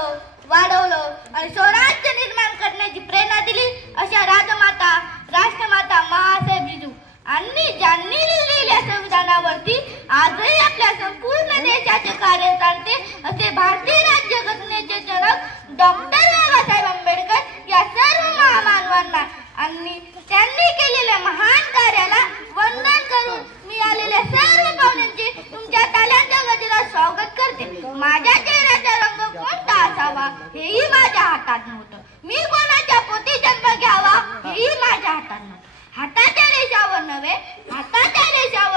वाढवलं आणि स्वराज्य निर्माण करण्याची प्रेरणा दिली अशा राजमाता राष्ट्रमाता महासाहेब जिजाऊ आणि ज्यांनी लिहिलेल्या संविधानावरती आजही आपल्या संपूर्ण देशाचे कार्य चालते असे भारतीय राज्यघटनेचे जनक डॉक्टर बाबासाहेब आंबेडकर या सर्व महामानवांना आणि त्यांनी केलेल्या महान कार्याला वंदन करून मी आलेल्या सर्व पाहुण्यांचे तुमच्या टाळ्यांच्या गजरात स्वागत करते। माझ्या चेहऱ्याचा रंग कोणता असावा हेही माझ्या हातात नव्हतं, मी कोणाच्या पोटी जन्म घ्यावा हेही माझ्या हातात नव्हतं। हाताच्या रेषावर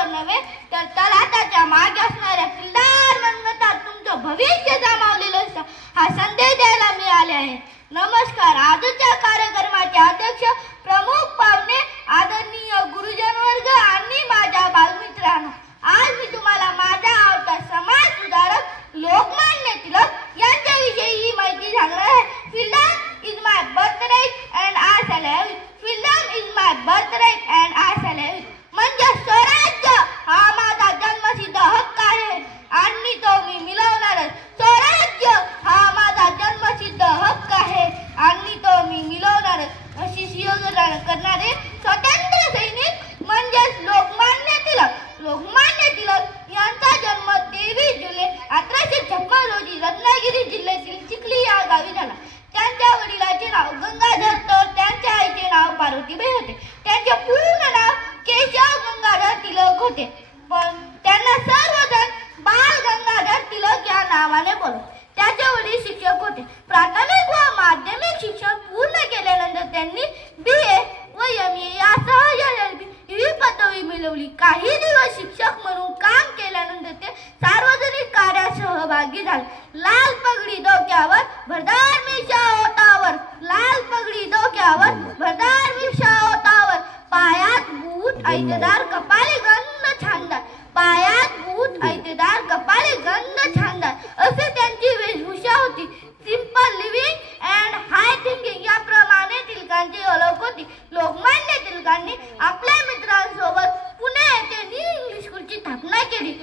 नव्हे तर तलाटाच्या मागे असणाऱ्या किल्लार मनमतात तुमचं भविष्य जमावलेलं असतं हा संदेश द्यायला मी आले आहे। नमस्कार। आजच्या कार्यक्रमाचे अध्यक्ष प्रमुख पाहुणे आदरणीय गुरुजन वर्ग आणि माझ्या बालमित्रांनो, आज मी तुम्हाला माझा आवडता समाज सुधारक लोकमान्य टिळक यांच्याविषयी ही माहिती सांगणार आहे। Freedom is my birthright and I shall have it. Freedom is my birthright and I shall have it म्हणजे स्वराज्य हा माझा जन्मसिद्ध हक्क आहे आणि तो मी मिळवणारच। स्वराज्य हा माझा जन्मसिद्ध हक्क आहे आणि तो मी मिळवणारच अशी शिवगणना करणारे स्वातंत्र्य सैनिक म्हणजेच लोकमान्य टिळक। लोकमान्य टिळक यांचा जन्म 23 जुलै 1856 रोजी रत्नागिरी जिल्ह्यातील चिखली या गावी झाला। त्यांच्या वडिलांचे नाव गंगाधर तर त्यांच्या आईचे नाव पार्वतीबाई होते। त्यांचे पूर्ण नाव केशव गंगाधर टिळक होते, पण त्यांना सर्वजण बाळ गंगाधर टिळक या नावाने बोलत। त्याचे वडील शिक्षक होते। प्राथमिक व माध्यमिक शिक्षण पूर्ण केल्यानंतर त्यांनी BA व MA यासह LLB ही पदवी मिळवली। काही दिवस शिक्षक म्हणून काम केल्यानंतर ते सार्वजनिक कार्यात सहभागी झाले। लाल पगडी डोक्यावर भरदार मिशा ओठावर, लाल पगडी डोक्यावर भरदार मिशा ओठावर, पायात बूट ऐतेदार कपाळी गंध छानदार, पायात बूट ऐतेदार कपाळी गंध छानदार असे त्यांची वेशभूषा होती। Simple living and high thinking याप्रमाणे टिळकांची ओळख होती। लोकमान्य टिळकांनी आपल्या मित्रांसोबत पुणे येथे न्यू इंग्लिश स्कूलची स्थापना केली,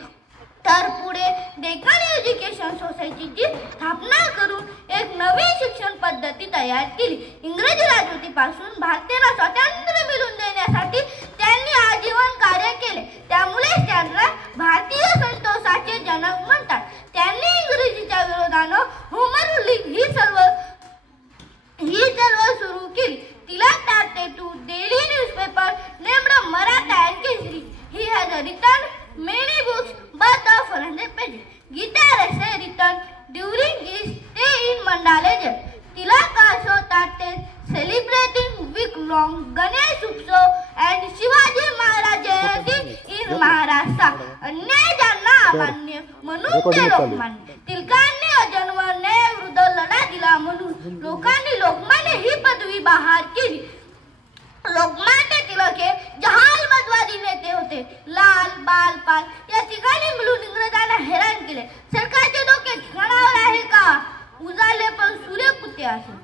तर पुढे डेक्कन एज्युकेशन सोसायटीची स्थापना करून एक नवीन शिक्षण पद्धती तयार केली। इंग्रजी राजवटीपासून भारताला स्वातंत्र्य मिळवून देण्यासाठी त्यांनी आजीवन कार्य केले, त्यामुळे त्यांना भारतीय संतोषाचे जनक म्हणतात। त्यांनी इंग्रजीच्या विरोधानं होम रूलिंग ही चळवळ सुरू केली। Tilak started to daily newspaper named Maratha and Keshari. He has written many books but of 100 pages. Gita essay written during his stay in Mandale jail. Tilak also started celebrating week-long Ganesh Utsav and Shivaji Maharaj Jayanti in Maharashtra. अन्याय ज्यांना अमान्य म्हणून ते लोकमान्य। टिळकांनी अजन्म न्यायविरुद्ध लढा दिला म्हणून लोकांनी लोकमान्य ही पदवी बहाल केली। लोकमान्य टिळक हे जहालमतवादी नेते होते। लाल बाल पाल या ठिकाणी मिळून इंग्रजांना हैराण केले। सरकारचे डोके ठिकाणावर आहे का? उजाले पण सूर्य कुठे असेल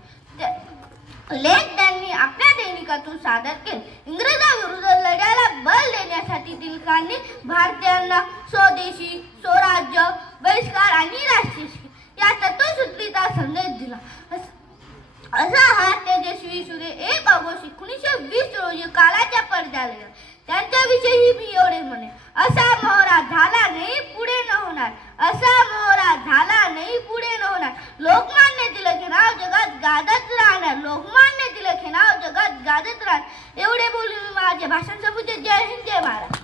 लेख त्यांनी आपल्या दैनिकातून सादर केले। इंग्रजांविरुद्ध लढ्याला बळ देण्यासाठी टिळकांनी भारतीयांना स्वदेशी, स्वराज्य, बहिष्कार आणि राष्ट्रीय या तत्वसूत्रीचा संदेश दिला। असा हा तेजस्वी सूर्य 1 ऑगस्ट 1920 रोजी काळाच्या पडद्याला गेला। त्यांच्याविषयी मी एवढे म्हणे, असा मोहरा झाला नाही पुढे न होणार, असा मोहरा झाला नाही पुढे न होणार। लोकमान्य टिळक हे नाव जगात गाजत राहणार, लोकमान्य टिळक हे नाव जगात गाजत राहणार। एवढे बोलून मी माझे भाषण संपवते। जय हिंद, जय महाराष्ट्र।